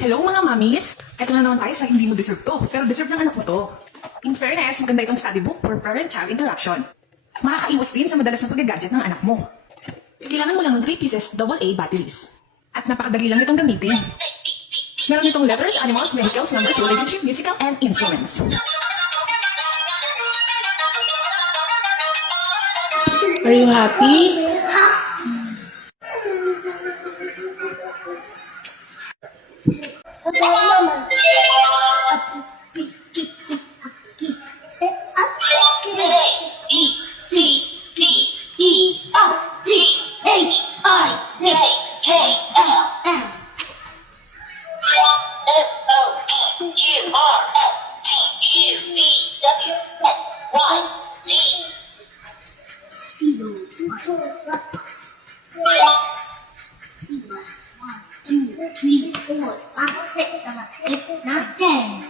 Hello mga mamis! Ito na naman tayo sa hindi mo deserve to, pero deserve ng anak mo to. In fairness, maganda itong study book for parent-child interaction. Makakaiwas din sa madalas na pag-gadget ng anak mo. Kailangan mo lang ng 3 pieces AA batteries. At napakadali lang itong gamitin. Meron itong letters, animals, vehicles, numbers, relationship, musical, and instruments. Are you happy? Three, four, five, six, seven, eight, nine, 10.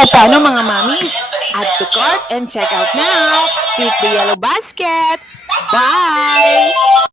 O paano mga mamis? Add to cart and check out now. Click the yellow basket. Bye!